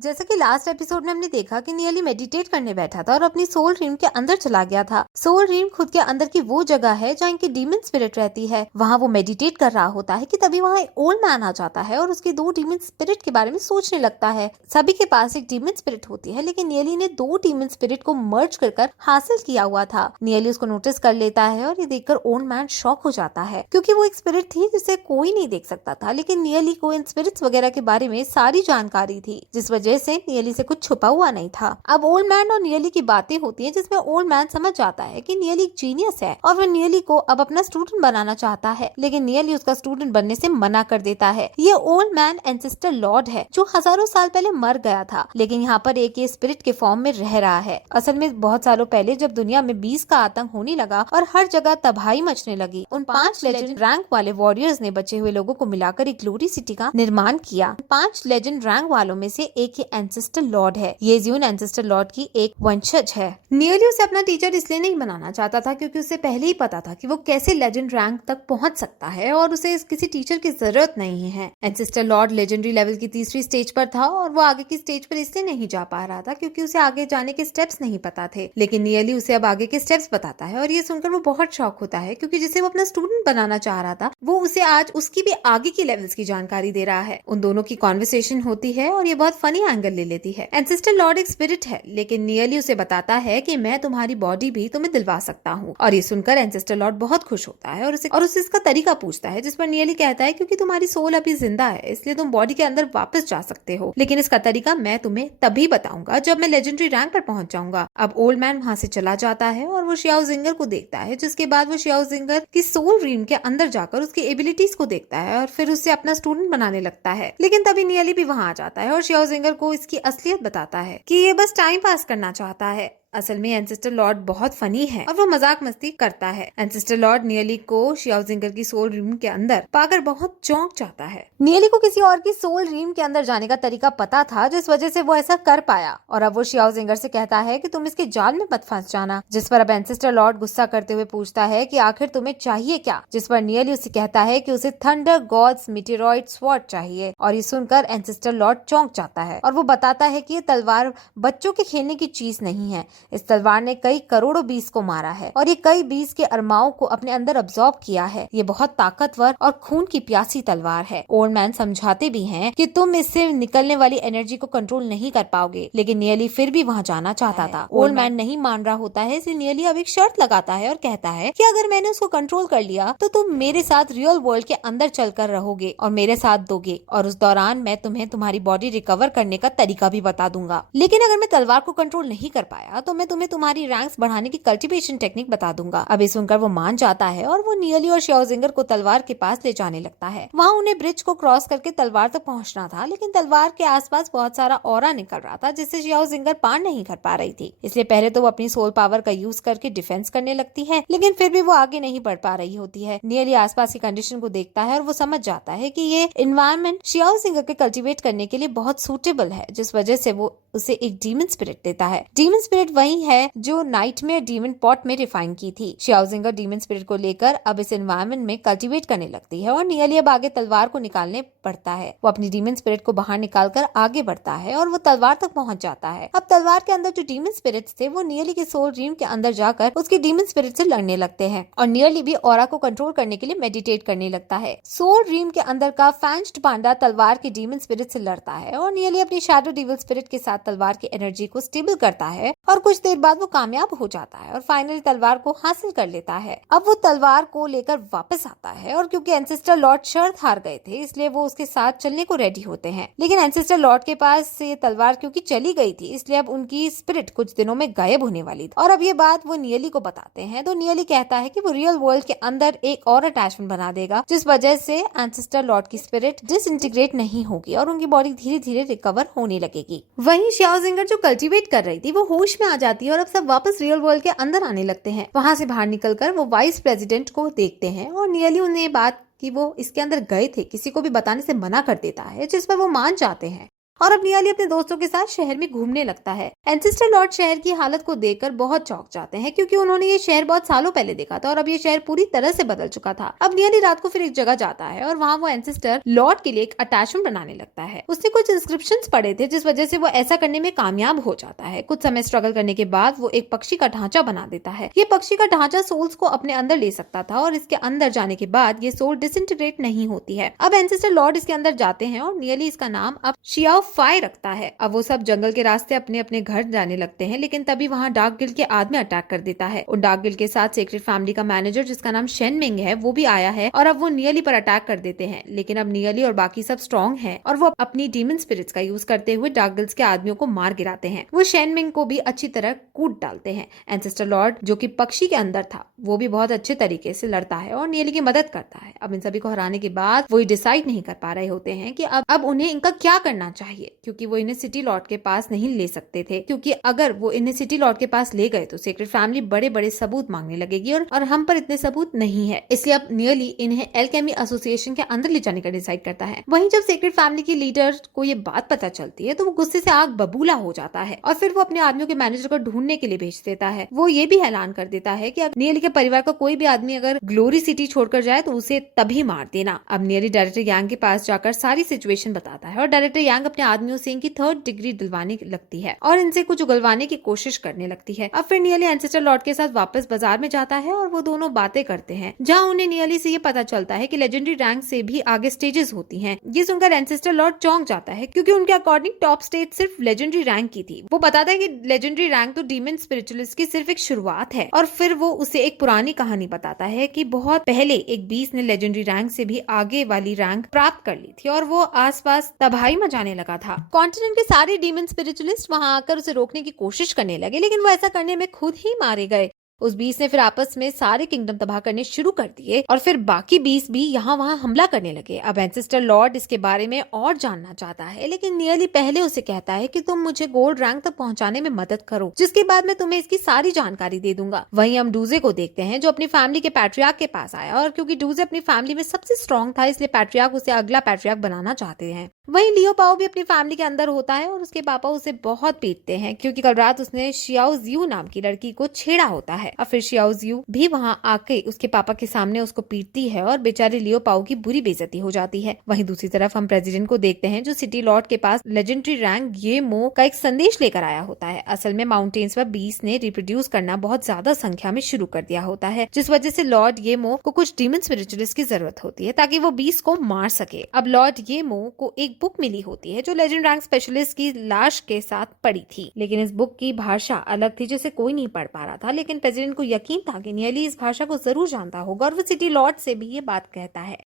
जैसे कि last episode में हमने देखा कि नियली मेडिटेट करने बैठा था और अपनी सोल ड्रीम के अंदर चला गया था। सोल ड्रीम खुद के अंदर की वो जगह है जहाँ इनकी डीमन स्पिरिट रहती है। वहाँ वो मेडिटेट कर रहा होता है कि तभी वहाँ एक ओल्ड मैन आ जाता है और उसकी दो डीमन स्पिरिट के बारे में सोचने लगता है। सभी के पास एक डीमन स्पिरिट होती है, लेकिन नियली ने दो डीमन स्पिरिट को मर्ज कर हासिल किया हुआ था। नियली उसको नोटिस कर लेता है और ये देखकर ओल्ड मैन शॉक हो जाता है, क्योंकि वो एक स्पिरिट थी जिसे कोई नहीं देख सकता था, लेकिन नियली को इन स्पिरिट्स वगैरह के बारे में सारी जानकारी थी, जिस वजह से नियली से कुछ छुपा हुआ नहीं था। अब ओल्ड मैन और नियली की बातें होती हैं, जिसमें ओल्ड मैन समझ जाता है कि नियली एक जीनियस है और वह नियली को अब अपना स्टूडेंट बनाना चाहता है, लेकिन नियली उसका स्टूडेंट बनने से मना कर देता है। ये ओल्ड मैन एंसेस्टर लॉर्ड है जो हजारों साल पहले मर गया था, लेकिन यहाँ पर एक ये स्पिरिट के फॉर्म में रह रहा है। असल में बहुत सालों पहले जब दुनिया में 20 का आतंक होने लगा और हर जगह तबाही मचने लगी, उन 5 लेजेंड रैंक वाले वॉरियर्स ने बचे हुए लोगों को मिलाकर एक ग्लोरी सिटी का निर्माण किया। 5 लेजेंड रैंक वालों में से एक ही एंसेस्टर लॉर्ड है। ये ज़्यून एंसेस्टर लॉर्ड की एक वंशज है। नियली उसे अपना टीचर इसलिए नहीं बनाना चाहता था क्योंकि उसे पहले ही पता था कि वो कैसे लेजेंड रैंक तक पहुंच सकता है और उसे किसी टीचर की जरूरत नहीं है। एंसेस्टर लॉर्ड लेजेंडरी लेवल की तीसरी स्टेज पर था और वो आगे की स्टेज पर इसलिए नहीं जा पा रहा था क्योंकि उसे आगे जाने के स्टेप्स नहीं पता थे, लेकिन नियली उसे अब आगे के स्टेप्स बताता है और ये सुनकर वो बहुत शॉक होता है, क्योंकि जिसे वो अपना स्टूडेंट बनाना चाह रहा था वो उसे आज उसकी भी आगे की लेवल्स की जानकारी दे रहा है। उन दोनों की कॉन्वर्सेशन होती है और ये बहुत फनी एंगल ले लेती है। एंसेस्टर लॉर्ड एक स्पिरिट है, लेकिन नियली उसे बताता है कि मैं तुम्हारी बॉडी भी तुम्हें दिलवा सकता हूँ, और ये सुनकर एंसेस्टर लॉर्ड बहुत खुश होता है और उसे इसका तरीका पूछता है, जिस पर नियली कहता है क्योंकि तुम्हारी सोल अभी जिंदा है इसलिए तुम बॉडी के अंदर वापस जा सकते हो, लेकिन इसका तरीका मैं तुम्हें तभी बताऊंगा जब मैं लेजेंडरी रैंक पर पहुंच जाऊंगा। अब ओल्ड मैन वहां से चला जाता है और वो शियाओ जिंगर को देखता है, जिसके बाद वो शियाओ जिंगर की सोल ड्रीम के अंदर जाकर उसकी एबिलिटीज को देखता है और फिर उससे अपना स्टूडेंट बनाने लगता है। लेकिन तभी नियली भी वहां आ जाता है और शियाओ जिंगर को इसकी असलियत बताता है कि ये बस टाइम पास करना चाहता है। असल में एंसेस्टर लॉर्ड बहुत फनी है और वो मजाक मस्ती करता है। एंसेस्टर लॉर्ड नियली को शियाओ जिंगर की सोल ड्रीम के अंदर पाकर बहुत चौंक जाता है। नियली को किसी और की सोल ड्रीम के अंदर जाने का तरीका पता था, जिस वजह से वो ऐसा कर पाया, और अब वो शियाओ जिंगर से कहता है कि तुम इसके जाल में मत फंस जाना, जिस पर अब एंसेस्टर लॉर्ड गुस्सा करते हुए पूछता है कि आखिर तुम्हें चाहिए क्या, जिस पर नियली उसे कहता है कि उसे थंडर गॉड्स मीटेरॉइड स्वॉर्ड चाहिए, और ये सुनकर एंसेस्टर लॉर्ड चौंक जाता है और वो बताता है कि ये तलवार बच्चों के खेलने की चीज नहीं है। इस तलवार ने कई करोड़ों बीस को मारा है और ये कई बीस के अरमाओं को अपने अंदर अब्सॉर्ब किया है। ये बहुत ताकतवर और खून की प्यासी तलवार है। ओल्ड मैन समझाते भी हैं कि तुम इससे निकलने वाली एनर्जी को कंट्रोल नहीं कर पाओगे, लेकिन नियली फिर भी वहां जाना चाहता था। ओल्ड मैन नहीं मान रहा होता है, इसलिए नियली अब एक शर्त लगाता है और कहता है कि अगर मैंने उसको कंट्रोल कर लिया तो तुम मेरे साथ रियल वर्ल्ड के अंदर चलकर रहोगे और मेरे साथ दोगे, और उस दौरान मैं तुम्हें तुम्हारी बॉडी रिकवर करने का तरीका भी बता दूंगा। लेकिन अगर मैं तलवार को कंट्रोल नहीं कर पाया तो मैं तुम्हें तुम्हारी रैंक्स बढ़ाने की कल्टीवेशन टेक्निक बता दूंगा। अब ये सुनकर वो मान जाता है और वो नियली और शियाओ जिंगर को तलवार के पास ले जाने लगता है। वहाँ उन्हें ब्रिज को क्रॉस करके तलवार तक पहुंचना था, लेकिन तलवार के आसपास बहुत सारा ऑरा निकल रहा था, जिससे शियाओ जिंगर पार नहीं कर पा रही थी। इसलिए पहले तो वो अपनी सोल पावर का यूज करके डिफेंस करने लगती है, लेकिन फिर भी वो आगे नहीं बढ़ पा रही होती है। नियली आसपास की कंडीशन को देखता है और वो समझ जाता है कि ये एनवायरनमेंट शियाओ जिंगर के कल्टीवेट करने के लिए बहुत सूटेबल है, जिस वजह से वो उसे एक डीमन स्पिरिट देता है। डीमन स्पिरिट वही है जो नाइटमेयर डीमन पॉट में रिफाइन की थी। शियाओ जिंगर डीमन स्पिरिट को लेकर अब इस एनवायरनमेंट में कल्टीवेट करने लगती है और नियली अब आगे तलवार को निकालने पड़ता है। वो अपनी डीमन स्पिरिट को बाहर निकालकर आगे बढ़ता है और वो तलवार तक पहुंच जाता है। अब तलवार के अंदर जो डीमन स्पिरिट्स थे वो नियली के सोल ड्रीम के अंदर जाकर उसकी डीमन स्पिरिट से लड़ने लगते हैं और नियली भी ऑरा को कंट्रोल करने के लिए मेडिटेट करने लगता है। सोल ड्रीम के अंदर का फैंज्ड पांडा तलवार की डीमन स्पिरिट से लड़ता है और नियली अपनी शैडो डेविल स्पिरिट के साथ तलवार की एनर्जी को स्टेबल करता है और कुछ देर बाद वो कामयाब हो जाता है और फाइनली तलवार को हासिल कर लेता है। अब वो तलवार को लेकर वापस आता है और क्योंकि एंसेस्टर लॉर्ड शर्त हार गए थे इसलिए वो उसके साथ चलने को रेडी होते हैं, लेकिन एंसेस्टर लॉर्ड के पास से तलवार क्योंकि चली गई थी इसलिए अब उनकी स्पिरिट कुछ दिनों में गायब होने वाली थी। और अब ये बात वो नियली को बताते हैं तो नियली कहता है कि वो रियल वर्ल्ड के अंदर एक और अटैचमेंट बना देगा, जिस वजह से एंसेस्टर लॉर्ड की स्पिरिट डिसइंटीग्रेट नहीं होगी और उनकी बॉडी धीरे धीरे रिकवर होने लगेगी। वहीं शियाओ जिंगर जो कल्टीवेट कर रही थी वो होश में आ जाती है और अब सब वापस रियल वर्ल्ड के अंदर आने लगते हैं। वहां से बाहर निकलकर वो वाइस प्रेसिडेंट को देखते हैं और नियली उन्हें बात कि वो इसके अंदर गए थे किसी को भी बताने से मना कर देता है, जिस पर वो मान जाते हैं और अब नियली अपने दोस्तों के साथ शहर में घूमने लगता है। एंसेस्टर लॉर्ड शहर की हालत को देखकर बहुत चौंक जाते हैं, क्योंकि उन्होंने ये शहर बहुत सालों पहले देखा था और अब ये शहर पूरी तरह से बदल चुका था। अब नियली रात को फिर एक जगह जाता है और वहाँ वो एंसेस्टर लॉर्ड के लिए एक अटैचमेंट बनाने लगता है। उसने कुछ इंस्क्रिप्शंस पढ़े थे, जिस वजह से वो ऐसा करने में कामयाब हो जाता है। कुछ समय स्ट्रगल करने के बाद वो एक पक्षी का ढांचा बना देता है। ये पक्षी का ढांचा सोल्स को अपने अंदर ले सकता था और इसके अंदर जाने के बाद ये सोल डिसइंटीग्रेट नहीं होती है। अब एंसेस्टर लॉर्ड इसके अंदर जाते हैं और नियली इसका नाम अब शियाओ फाई रखता है। अब वो सब जंगल के रास्ते अपने अपने घर जाने लगते हैं, लेकिन तभी वहाँ डार्क गिल्ड के आदमी अटैक कर देता है। उन डार्क गिल्ड के साथ सीक्रेट फैमिली का मैनेजर जिसका नाम शेन मिंग है वो भी आया है और अब वो नियली पर अटैक कर देते हैं। लेकिन अब नियली और बाकी सब स्ट्रॉन्ग है और वो अपनी डीमन स्पिरिट्स का यूज करते हुए डार्क गिल्ड्स के आदमियों को मार गिराते हैं। वो शेन मिंग को भी अच्छी तरह कूट डालते हैं। एंसेस्टर लॉर्ड जो कि पक्षी के अंदर था वो भी बहुत अच्छे तरीके से लड़ता है और नियली की मदद करता है। अब इन सभी को हराने के बाद वो डिसाइड नहीं कर पा रहे होते हैं कि अब उन्हें इनका क्या करना चाहिए, क्योंकि वो इन्हें सिटी लॉर्ड के पास नहीं ले सकते थे, क्योंकि अगर वो इन्हें सिटी लॉर्ड के पास ले गए तो सीक्रेट फैमिली बड़े बड़े सबूत मांगने लगेगी और हम पर इतने सबूत नहीं है। इसलिए अब नियली इन्हें एल्केमी एसोसिएशन के अंदर ले जाने का डिसाइड करता है। वहीं जब सीक्रेट फैमिली की लीडर को ये बात पता चलती है तो वो गुस्से से आग बबूला हो जाता है और फिर वो अपने आदमियों के मैनेजर को ढूंढने के लिए भेज देता है। वो ये भी ऐलान कर देता है कि अब नियली के परिवार का कोई भी आदमी अगर ग्लोरी सिटी छोड़कर जाए तो उसे तभी मार देना। अब नियली डायरेक्टर यांग के पास जाकर सारी सिचुएशन बताता है और डायरेक्टर यांग अपने आदमियों से इनकी 3rd डिग्री दिलवाने लगती है और इनसे कुछ उगलवाने की कोशिश करने लगती है। अब फिर नियली एंसेस्टर लॉर्ड के साथ वापस बाजार में जाता है और वो दोनों बातें करते हैं, जहाँ उन्हें नियली से ये पता चलता है कि लेजेंडरी रैंक से भी आगे स्टेजेस होती हैं। ये सुनकर एंसेस्टर लॉर्ड चौंक जाता है, क्योंकि उनके अकॉर्डिंग टॉप स्टेज सिर्फ लेजेंडरी रैंक की थी। वो बताता है कि लेजेंडरी रैंक तो डीमन स्पिरिचुअलिस्ट की सिर्फ एक शुरुआत है और फिर वो उसे एक पुरानी कहानी बताता है कि बहुत पहले एक बीस्ट ने लेजेंडरी रैंक से भी आगे वाली रैंक प्राप्त कर ली थी और वो आसपास तबाही मचाने लगा था। कॉन्टिनेंट के सारे डीमन स्पिरिचुअलिस्ट वहां आकर उसे रोकने की कोशिश करने लगे, लेकिन वो ऐसा करने में खुद ही मारे गए। उस बीस ने फिर आपस में सारे किंगडम तबाह करने शुरू कर दिए और फिर बाकी 20 भी यहाँ वहाँ हमला करने लगे। अब एंसेस्टर लॉर्ड इसके बारे में और जानना चाहता है, लेकिन नियली पहले उसे कहता है कि तुम मुझे गोल्ड रैंक तक पहुंचाने में मदद करो, जिसके बाद मैं तुम्हें इसकी सारी जानकारी दे दूंगा। वहीं हम डूजे को देखते हैं जो अपनी फैमिली के पैट्रियार्क के पास आया और क्योंकि डूजे अपनी फैमिली में सबसे स्ट्रॉन्ग था इसलिए पैट्रियार्क उसे अगला पैट्रियार्क बनाना चाहते हैं। वहीं लियो पाओ भी अपनी फैमिली के अंदर होता है और उसके पापा उसे बहुत पीटते हैं, क्योंकि कल रात उसने शियाओ जियू नाम की लड़की को छेड़ा होता है। और फिर शियाओ जियू भी वहां आके उसके पापा के सामने उसको पीटती है और बेचारे लियो पाओ की बुरी बेइज्जती हो जाती है। वहीं दूसरी तरफ हम प्रेसिडेंट को देखते हैं जो सिटी लॉर्ड के पास लेजेंडरी रैंक ये मो का एक संदेश लेकर आया होता है। असल में माउंटेन्स पर बीस ने रिप्रोड्यूस करना बहुत ज्यादा संख्या में शुरू कर दिया होता है, जिस वजह से लॉर्ड ये मो को कुछ डीमन स्पिरिचुअलिस्ट की जरूरत होती है ताकि वो बीस को मार सके। अब लॉर्ड ये मो को एक बुक मिली होती है जो लेजेंड रैंक स्पेशलिस्ट की लाश के साथ पड़ी थी, लेकिन इस बुक की भाषा अलग थी जिसे कोई नहीं पढ़ पा रहा था। लेकिन प्रेसिडेंट को यकीन था कि नियली इस भाषा को जरूर जानता होगा और वो सिटी लॉर्ड से भी ये बात कहता है।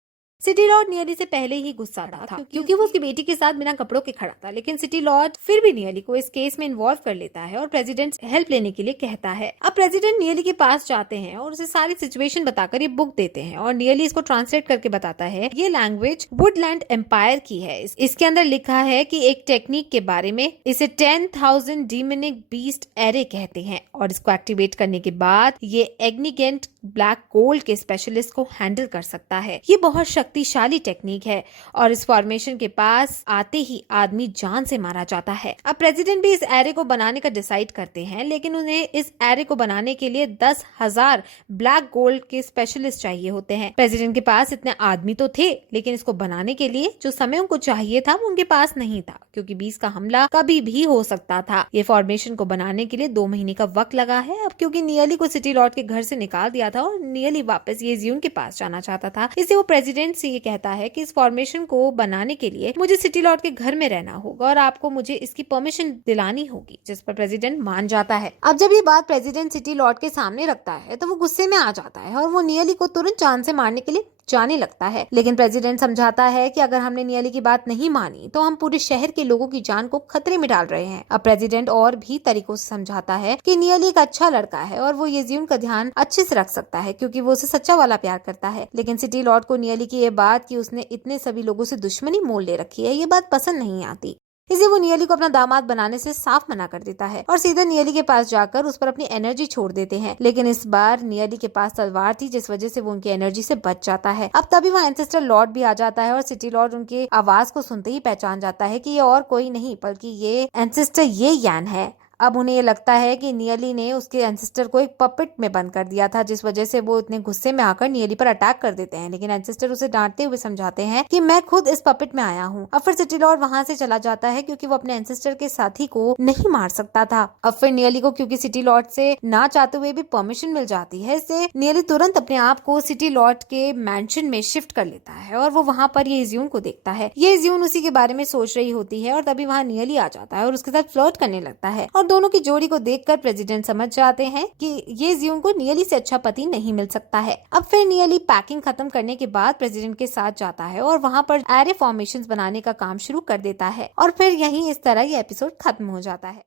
सिटी लॉर्ड नियली से पहले ही गुस्सा था क्योंकि वो उसकी बेटी के साथ बिना कपड़ों के खड़ा था, लेकिन सिटी लॉर्ड फिर भी नियली को इस केस में इन्वॉल्व कर लेता है और प्रेसिडेंट हेल्प लेने के लिए कहता है। अब प्रेसिडेंट नियली के पास जाते हैं और उसे सारी सिचुएशन बताकर ये बुक देते हैं और नियली इसको ट्रांसलेट करके बताता है ये लैंग्वेज वुडलैंड एम्पायर की है। इसके अंदर लिखा है कि एक टेक्निक के बारे में, इसे 10,000 डीमनिक बीस्ट एरे कहते हैं और इसको एक्टिवेट करने के बाद ये एग्निगेंट ब्लैक गोल्ड के स्पेशलिस्ट को हैंडल कर सकता है। ये बहुत शक्तिशाली टेक्निक है और इस फॉर्मेशन के पास आते ही आदमी जान से मारा जाता है। अब प्रेसिडेंट भी इस एरे को बनाने का डिसाइड करते हैं, लेकिन उन्हें इस एरे को बनाने के लिए 10,000 ब्लैक गोल्ड के स्पेशलिस्ट चाहिए होते हैं। प्रेसिडेंट के पास इतने आदमी तो थे, लेकिन इसको बनाने के लिए जो समय उनको चाहिए था वो उनके पास नहीं था, क्योंकि 20 का हमला कभी भी हो सकता था। ये फॉर्मेशन को बनाने के लिए 2 महीने का वक्त लगा है। अब क्योंकि नियली को सिटी लॉर्ड के घर से निकाल दिया था और नियली वापस ये जियून के पास जाना चाहता था, इसलिए वो प्रेसिडेंट से ये कहता है कि इस फॉर्मेशन को बनाने के लिए मुझे सिटी लॉर्ड के घर में रहना होगा और आपको मुझे इसकी परमिशन दिलानी होगी, जिस पर प्रेसिडेंट मान जाता है। अब जब ये बात प्रेसिडेंट सिटी लॉर्ड के सामने रखता है तो वो गुस्से में आ जाता है और वो नियली को तुरंत जान से मारने के लिए जाने लगता है, लेकिन प्रेसिडेंट समझाता है कि अगर हमने नियली की बात नहीं मानी तो हम पूरे शहर के लोगों की जान को खतरे में डाल रहे हैं। अब प्रेसिडेंट और भी तरीकों से समझाता है कि नियली एक अच्छा लड़का है और वो येजियन का ध्यान अच्छे से रख सकता है क्योंकि वो उसे सच्चा वाला प्यार करता है। लेकिन सिटी लॉर्ड को नियली की ये बात कि उसने इतने सभी लोगों से दुश्मनी मोल ले रखी है ये बात पसंद नहीं आती। इसे वो नियली को अपना दामाद बनाने से साफ मना कर देता है और सीधे नियली के पास जाकर उस पर अपनी एनर्जी छोड़ देते हैं। लेकिन इस बार नियली के पास तलवार थी, जिस वजह से वो उनकी एनर्जी से बच जाता है। अब तभी वहाँ एंसेस्टर लॉर्ड भी आ जाता है और सिटी लॉर्ड उनके आवाज को सुनते ही पहचान जाता है कि ये और कोई नहीं बल्कि ये एंसेस्टर ये यान है। अब उन्हें ये लगता है कि नियली ने उसके एंसेस्टर को एक पपेट में बंद कर दिया था, जिस वजह से वो इतने गुस्से में आकर नियली पर अटैक कर देते हैं। लेकिन एंसेस्टर उसे डांटते हुए समझाते हैं कि मैं खुद इस पपेट में आया हूँ। अब फिर सिटी लॉर्ड वहाँ से चला जाता है क्योंकि वो अपने एंसेस्टर के साथी को नहीं मार सकता था। अब फिर नियली को क्योंकि सिटी लॉर्ड से ना चाहते हुए भी परमिशन मिल जाती है, इससे नियली तुरंत अपने आप को सिटी लॉर्ड के मैंशन में शिफ्ट कर लेता है और वो वहाँ पर ये इज्यून को देखता है। ये इज्यून उसी के बारे में सोच रही होती है और तभी वहाँ नियली आ जाता है और उसके साथ फ्लर्ट करने लगता है और दोनों की जोड़ी को देखकर प्रेसिडेंट समझ जाते हैं कि ये जियोंग को नियली से अच्छा पति नहीं मिल सकता है। अब फिर नियली पैकिंग खत्म करने के बाद प्रेसिडेंट के साथ जाता है और वहाँ पर एरे फॉर्मेशंस बनाने का काम शुरू कर देता है और फिर यहीं इस तरह ये एपिसोड खत्म हो जाता है।